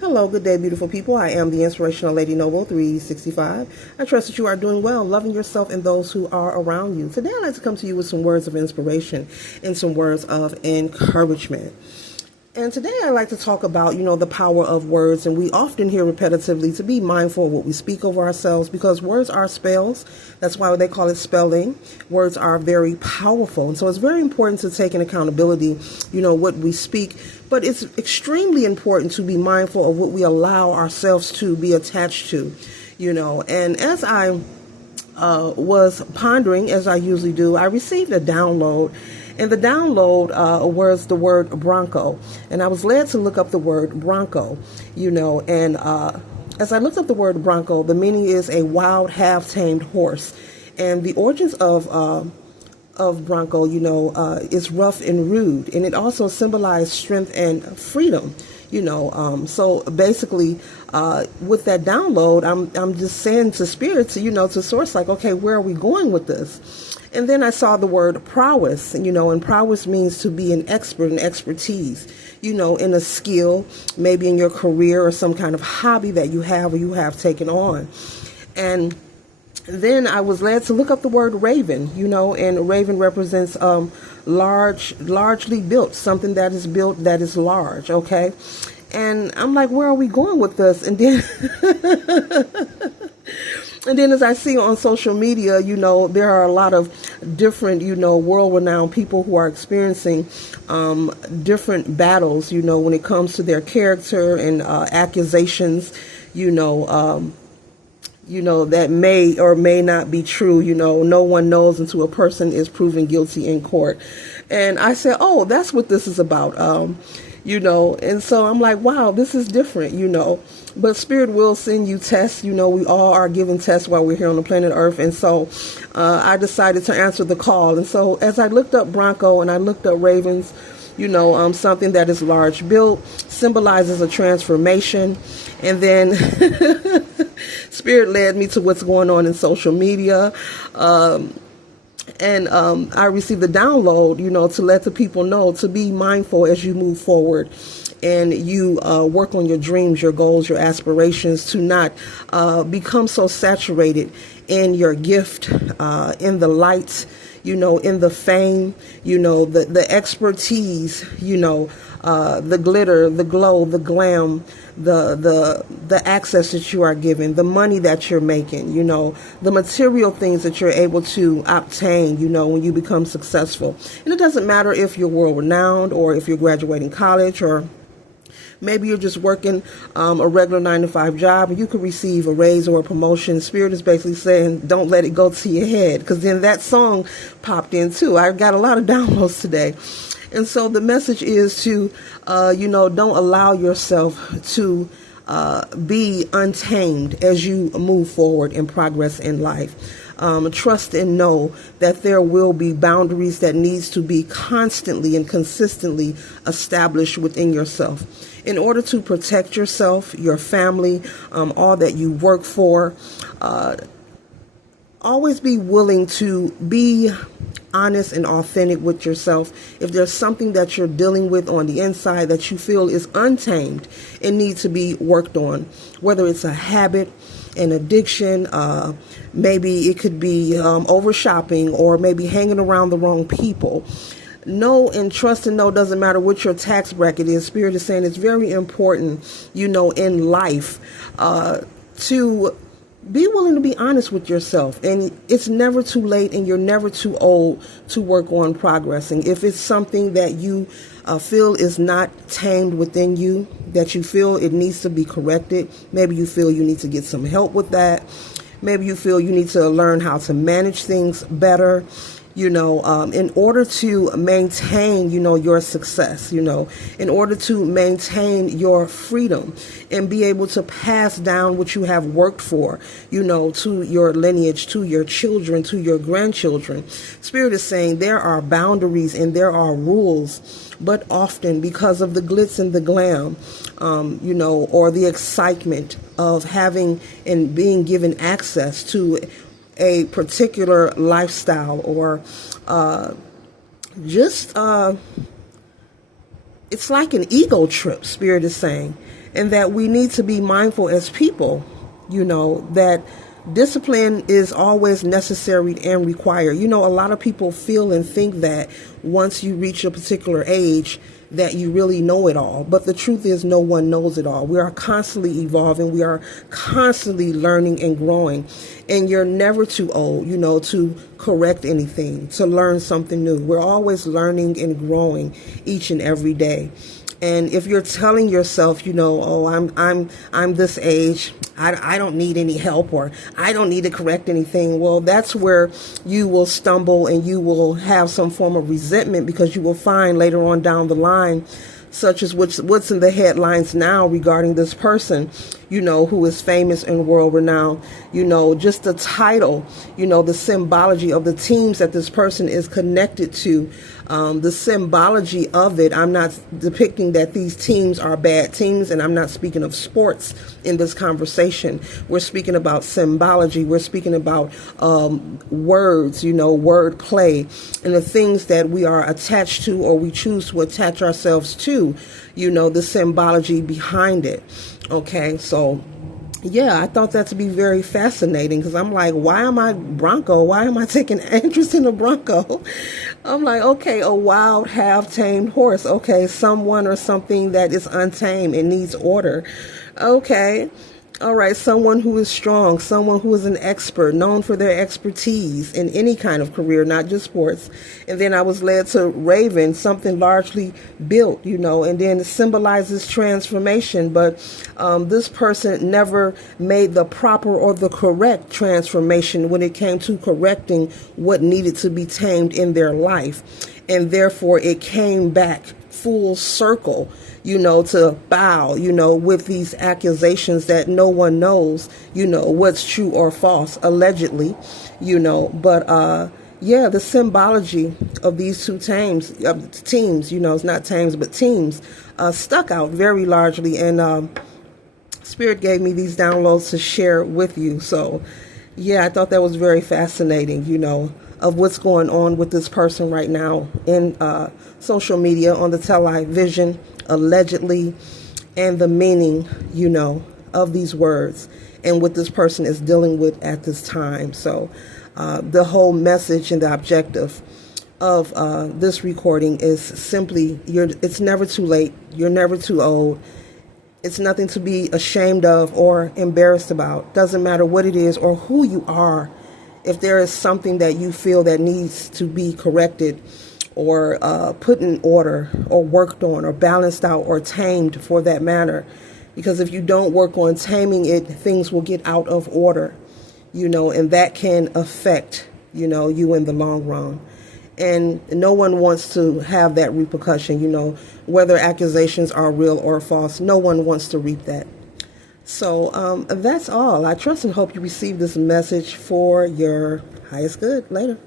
Hello, good day, beautiful people. I am the Inspirational Lady Noble 365. I trust that you are doing well, loving yourself and those who are around you. Today, I'd like to come to you with some words of inspiration and some words of encouragement. And today I'd like to talk about, the power of words. And we often hear repetitively to be mindful of what we speak over ourselves because words are spells. That's why they call it spelling. Words are very powerful. And so it's very important to take in accountability, what we speak. But it's extremely important to be mindful of what we allow ourselves to be attached to, And as I was pondering, as I usually do, I received a download. And the download was the word bronco. And I was led to look up the word bronco, and as I looked up the word bronco, the meaning is a wild, half-tamed horse. And the origins of bronco, is rough and rude. And it also symbolized strength and freedom. So basically, with that download, I'm just saying to spirit, to source, like, okay, where are we going with this? And then I saw the word prowess, and prowess means to be an expert, an expertise, in a skill, maybe in your career or some kind of hobby that you have or you have taken on. And then I was led to look up the word raven, and raven represents largely built, something that is built that is large, okay? And I'm like, where are we going with this? And then and then as I see on social media, there are a lot of different, world-renowned people who are experiencing different battles, when it comes to their character and accusations, that may or may not be true. No one knows until a person is proven guilty in court. And I said, oh, that's what this is about. And so I'm like, wow, this is different, but Spirit will send you tests. We all are given tests while we're here on the planet Earth. And so I decided to answer the call. And so as I looked up bronco and I looked up ravens, something that is large built, symbolizes a transformation. And then Spirit led me to what's going on in social media. And I received a download, to let the people know to be mindful as you move forward and you work on your dreams, your goals, your aspirations, to not become so saturated in your gift, in the light, in the fame, the expertise, the glitter, the glow, the glam, the access that you are given, the money that you're making, the material things that you're able to obtain, when you become successful. And it doesn't matter if you're world renowned or if you're graduating college or maybe you're just working a regular 9-to-5 job and you could receive a raise or a promotion. Spirit is basically saying, don't let it go to your head, because then that song popped in too. I got a lot of downloads today. And so the message is to, don't allow yourself to be untamed as you move forward and progress in life. Trust and know that there will be boundaries that needs to be constantly and consistently established within yourself in order to protect yourself, your family, all that you work for. Always be willing to be honest and authentic with yourself. If there's something that you're dealing with on the inside that you feel is untamed and needs to be worked on, whether it's a habit, an addiction, maybe it could be over shopping or maybe hanging around the wrong people. Know and trust and know doesn't matter what your tax bracket is. Spirit is saying it's very important, in life to be willing to be honest with yourself. And it's never too late and you're never too old to work on progressing. If it's something that you feel is not tamed within you, that you feel it needs to be corrected, maybe you feel you need to get some help with that. Maybe you feel you need to learn how to manage things better, in order to maintain, your success, in order to maintain your freedom and be able to pass down what you have worked for, to your lineage, to your children, to your grandchildren. Spirit is saying there are boundaries and there are rules, but often because of the glitz and the glam, or the excitement of having and being given access to a particular lifestyle or just it's like an ego trip, Spirit is saying, and that we need to be mindful as people, that discipline is always necessary and required. A lot of people feel and think that once you reach a particular age that you really know it all. But the truth is no one knows it all. We are constantly evolving. We are constantly learning and growing. And you're never too old, to correct anything, to learn something new. We're always learning and growing each and every day. And if you're telling yourself, oh, I'm this age, I don't need any help, or I don't need to correct anything, well, that's where you will stumble and you will have some form of resentment, because you will find later on down the line, such as what's in the headlines now regarding this person, who is famous and world renowned, just the title, the symbology of the teams that this person is connected to, the symbology of it. I'm not depicting that these teams are bad teams, and I'm not speaking of sports in this conversation. We're speaking about symbology. We're speaking about words, word play, and the things that we are attached to, or we choose to attach ourselves to, the symbology behind it. Okay, so yeah, I thought that to be very fascinating, because I'm like, why am I Bronco? Why am I taking interest in a Bronco? I'm like, okay, a wild, half-tamed horse. Okay, someone or something that is untamed and needs order. Okay. All right, someone who is strong, someone who is an expert, known for their expertise in any kind of career, not just sports. And then I was led to Raven, something largely built, and then it symbolizes transformation. But this person never made the proper or the correct transformation when it came to correcting what needed to be tamed in their life. And therefore, it came back full circle, to bow, with these accusations that no one knows, what's true or false, allegedly, but yeah, the symbology of these two teams, it's not teams, but teams, stuck out very largely, and Spirit gave me these downloads to share with you. So yeah, I thought that was very fascinating, of what's going on with this person right now in social media, on the television, allegedly, and the meaning, of these words and what this person is dealing with at this time. So the whole message and the objective of this recording is simply, it's never too late. You're never too old. It's nothing to be ashamed of or embarrassed about. Doesn't matter what it is or who you are. If there is something that you feel that needs to be corrected or put in order or worked on or balanced out or tamed, for that matter, because if you don't work on taming it, things will get out of order, and that can affect, you in the long run. And no one wants to have that repercussion, whether accusations are real or false. No one wants to reap that. So that's all. I trust and hope you receive this message for your highest good. Later.